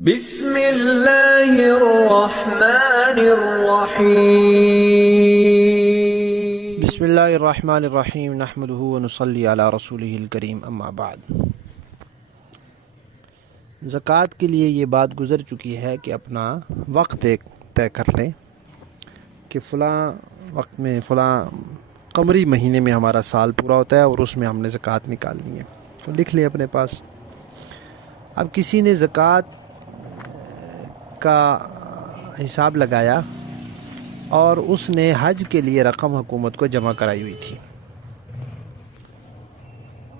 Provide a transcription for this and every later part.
بسم اللہ الرحمن الرحیم۔ بسم اللہ الرحمن الرحیم نحمده ونصلی علی رسولہ الکریم، اما بعد۔ زکوٰۃ کے لیے یہ بات گزر چکی ہے کہ اپنا وقت ایک طے کر لیں کہ فلاں وقت میں فلاں قمری مہینے میں ہمارا سال پورا ہوتا ہے اور اس میں ہم نے زکوٰۃ نکالنی ہے، تو لکھ لیں اپنے پاس۔ اب کسی نے زکوٰۃ کا حساب لگایا اور اس نے حج کے لیے رقم حکومت کو جمع کرائی ہوئی تھی۔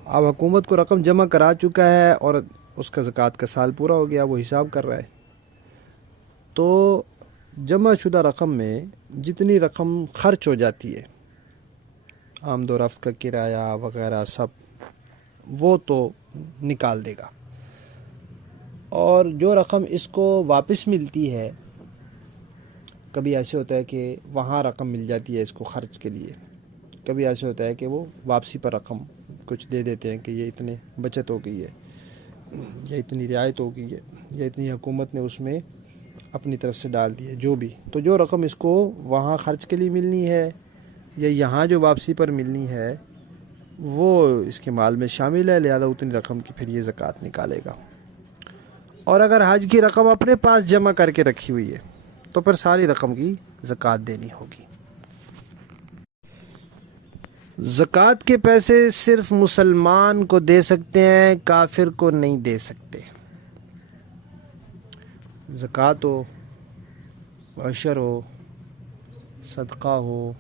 اب حکومت کو رقم جمع کرا چکا ہے اور اس کا زکوٰۃ کا سال پورا ہو گیا، وہ حساب کر رہا ہے، تو جمع شدہ رقم میں جتنی رقم خرچ ہو جاتی ہے، آمد و رفت کا کرایہ وغیرہ سب، وہ تو نکال دے گا، اور جو رقم اس کو واپس ملتی ہے، کبھی ایسے ہوتا ہے کہ وہاں رقم مل جاتی ہے اس کو خرچ کے لیے، کبھی ایسے ہوتا ہے کہ وہ واپسی پر رقم کچھ دے دیتے ہیں کہ یہ اتنے بچت ہو گئی ہے، یا اتنی رعایت ہو گئی ہے، یا اتنی حکومت نے اس میں اپنی طرف سے ڈال دی ہے، جو بھی، تو جو رقم اس کو وہاں خرچ کے لیے ملنی ہے یا یہاں جو واپسی پر ملنی ہے وہ اس کے مال میں شامل ہے، لہذا اتنی رقم کی پھر یہ زکوٰۃ نکالے گا۔ اور اگر حج کی رقم اپنے پاس جمع کر کے رکھی ہوئی ہے تو پھر ساری رقم کی زکوٰۃ دینی ہوگی۔ زکوٰۃ کے پیسے صرف مسلمان کو دے سکتے ہیں، کافر کو نہیں دے سکتے۔ زکوٰۃ ہو، عشر ہو، صدقہ ہو،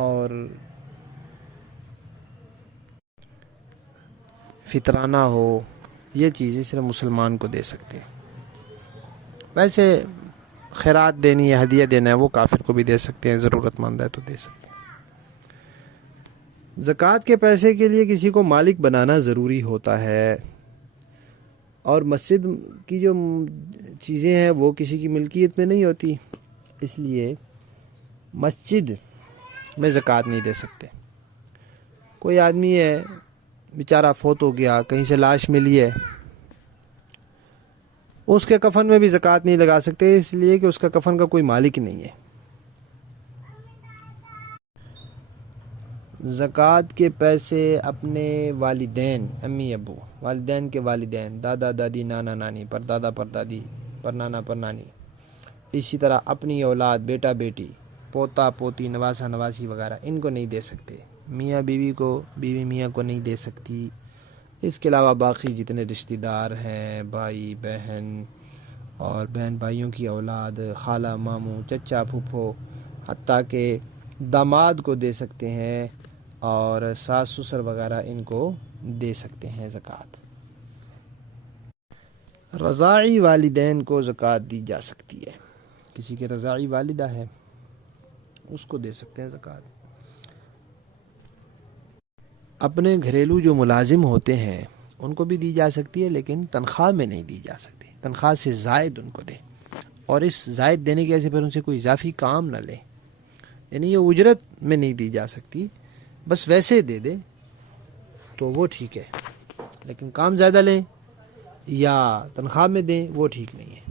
اور فطرانہ ہو، یہ چیزیں صرف مسلمان کو دے سکتے ہیں۔ ویسے خیرات دینی ہے، ہدیہ دینا ہے، وہ کافر کو بھی دے سکتے ہیں، ضرورت مند ہے تو دے سکتے ہیں۔ زکوٰۃ کے پیسے کے لیے کسی کو مالک بنانا ضروری ہوتا ہے، اور مسجد کی جو چیزیں ہیں وہ کسی کی ملکیت میں نہیں ہوتی، اس لیے مسجد میں زکوٰۃ نہیں دے سکتے۔ کوئی آدمی ہے بیچارہ فوت ہو گیا، کہیں سے لاش ملی ہے، اس کے کفن میں بھی زکوٰۃ نہیں لگا سکتے، اس لیے کہ اس کا کفن کا کوئی مالک نہیں ہے۔ زکوٰۃ کے پیسے اپنے والدین، امی ابو، والدین کے والدین، دادا دادی، نانا نانی، پر دادا پر دادی، پر نانا پر نانی، اسی طرح اپنی اولاد، بیٹا بیٹی، پوتا پوتی، نواسا نواسی وغیرہ، ان کو نہیں دے سکتے۔ میاں بیوی کو، بیوی میاں کو نہیں دے سکتی۔ اس کے علاوہ باقی جتنے رشتہ دار ہیں، بھائی بہن اور بہن بھائیوں کی اولاد، خالہ ماموں، چچا پھوپھو، حتیٰ کہ داماد کو دے سکتے ہیں، اور ساس سسر وغیرہ ان کو دے سکتے ہیں زکوٰۃ۔ رضاعی والدین کو زکوٰۃ دی جا سکتی ہے، کسی کے رضاعی والدہ ہے اس کو دے سکتے ہیں زکوٰۃ۔ اپنے گھریلو جو ملازم ہوتے ہیں ان کو بھی دی جا سکتی ہے، لیکن تنخواہ میں نہیں دی جا سکتی، تنخواہ سے زائد ان کو دیں، اور اس زائد دینے کی وجہ سے پھر ان سے کوئی اضافی کام نہ لیں، یعنی یہ اجرت میں نہیں دی جا سکتی، بس ویسے دے دے تو وہ ٹھیک ہے، لیکن کام زیادہ لیں یا تنخواہ میں دیں وہ ٹھیک نہیں ہے۔